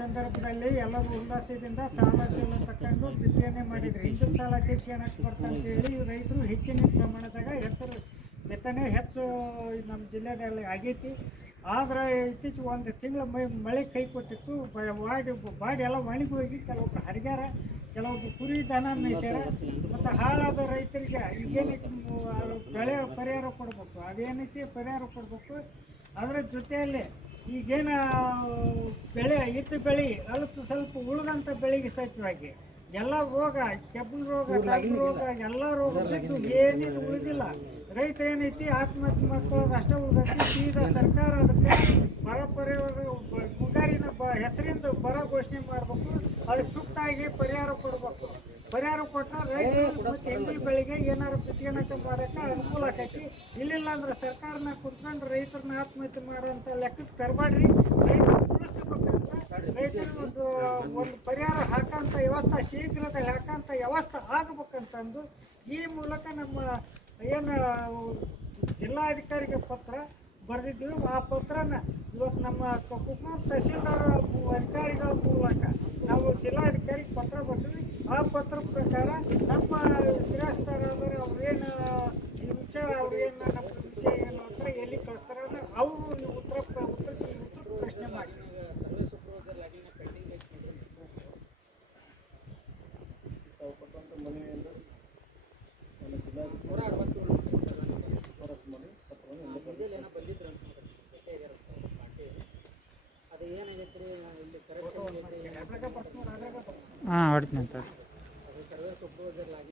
ಸಂದರ್ಭದಲ್ಲಿ ಎಲ್ಲರೂ ಉಲ್ಲಾಸದಿಂದ ಸಾಲ ತಕೊಂಡು ಬಿತ್ತನೆ ಮಾಡಿದ್ರು. ಹಿಂದಿನ ಸಾಲ ತೀರ್ಸ್ಕೊಳಕ್ಕೆ ಬರ್ತಂತೇಳಿ ರೈತರು ಹೆಚ್ಚಿನ ಪ್ರಮಾಣದಾಗ ಬಿತ್ತನೆ ಹೆಚ್ಚು ನಮ್ಮ ಜಿಲ್ಲೆಯಲ್ಲಿ ಆಗೈತಿ. ಆದರೆ ಇತ್ತೀಚೆಗೆ ಒಂದು ತಿಂಗಳ ಮಳೆ ಕೈ ಕೊಟ್ಟಿತ್ತು. ಬಾಡಿ ಎಲ್ಲ ಒಣಗಿ ಹೋಗಿ ಕೆಲವೊಬ್ರು ಹರಿಗ್ಯಾರ, ಕೆಲವೊಬ್ರು ಕುರಿ ದನ ಮೇಯ್ಸ್ಯಾರ. ಮತ್ತು ಹಾಳಾದ ರೈತರಿಗೆ ಈಗೇನೈತಿ ಬೆಳೆ ಪರಿಹಾರ ಕೊಡಬೇಕು, ಅದೇನೈತಿ ಪರಿಹಾರ ಕೊಡಬೇಕು. ಅದರ ಜೊತೆಯಲ್ಲಿ ಈಗೇನು ಬೆಳೆ ಸ್ವಲ್ಪ ಉಳಿದಂಥ ಬೆಳೆಗೆ ಸಹಿತವಾಗಿ ಎಲ್ಲ ರೋಗ, ಕೆಬ್ಬು ರೋಗ, ರೋಗ ಎಲ್ಲ ರೋಗ ಏನೇನು ಉಳಿದಿಲ್ಲ. ರೈತ ಏನೈತಿ ಆತ್ಮಹತ್ಯೆ ಮಾಡ್ಕೊಳ್ಳೋದು ಅಷ್ಟೇ ಉಳಿದೈತಿ. ಸೀದಾ ಸರ್ಕಾರ ಅದಕ್ಕೆ ಬರ ಮುಂಗಾರಿನ ಹೆಸರಿಂದ ಬರ ಘೋಷಣೆ ಮಾಡಬೇಕು, ಅದಕ್ಕೆ ಸೂಕ್ತಾಗಿ ಪರಿಹಾರ ಕೊಡಬೇಕು. ಪರಿಹಾರ ಕೊಟ್ಟರೆ ರೈತರು ಮತ್ತು ಎಣ್ಣೆ ಬೆಳೆಗೆ ಏನಾರು ಬಿತ್ತನೆ ಮಾಡೋಕ್ಕೆ ಅನುಕೂಲ ಆಕೈತಿ. ಇಲ್ಲಿಲ್ಲ ಅಂದ್ರೆ ಸರ್ಕಾರನ ಕುತ್ಕೊಂಡು ರೈತರನ್ನ ಆತ್ಮಹತ್ಯೆ ಮಾಡೋಂಥ ಲೆಕ್ಕಕ್ಕೆ ತರಬೇಡ್ರಿ. ರೈತರು ಉಳಿಸ್ಬೇಕಂತ ರೈತರು ಒಂದು ಪರಿಹಾರ ಹಾಕೋಂಥ ವ್ಯವಸ್ಥೆ ಶೀಘ್ರದಲ್ಲಿ ಹಾಕೋಂಥ ವ್ಯವಸ್ಥೆ ಆಗಬೇಕಂತಂದು ಈ ಮೂಲಕ ನಮ್ಮ ಏನು ಜಿಲ್ಲಾಧಿಕಾರಿಗೆ ಪತ್ರ ಬರೆದಿದ್ದೀವಿ. ಆ ಪತ್ರನ ಇವತ್ತು ನಮ್ಮ ಕುಕ್ನೂರು ತಹಸೀಲ್ದಾರ್ ಅಧಿಕಾರಿಗಳ ಮೂಲಕ ನಾವು ಜಿಲ್ಲಾಧಿಕಾರಿಗೆ ಪತ್ರ ಬರ್ತೀವಿ. ಆ ಪತ್ರ ಪ್ರಕಾರ ನಮ್ಮ ಶ್ರೀರಾಜ್ದಾರರು ಅವ್ರೇನು ಈ ವಿಚಾರ ಅವ್ರೇನು ನಮ್ಮ ವಿಷಯ ಏನು ಅಂತಾರೆ ಎಲ್ಲಿ ಕಳಿಸ್ತಾರೆ ಅವರು ನೀವು ಉತ್ತರ ಪ್ರಶ್ನೆ ಮಾಡಿ. ಹಾಂ ಹೊಡ್ತೀನಿ ಅಂತ.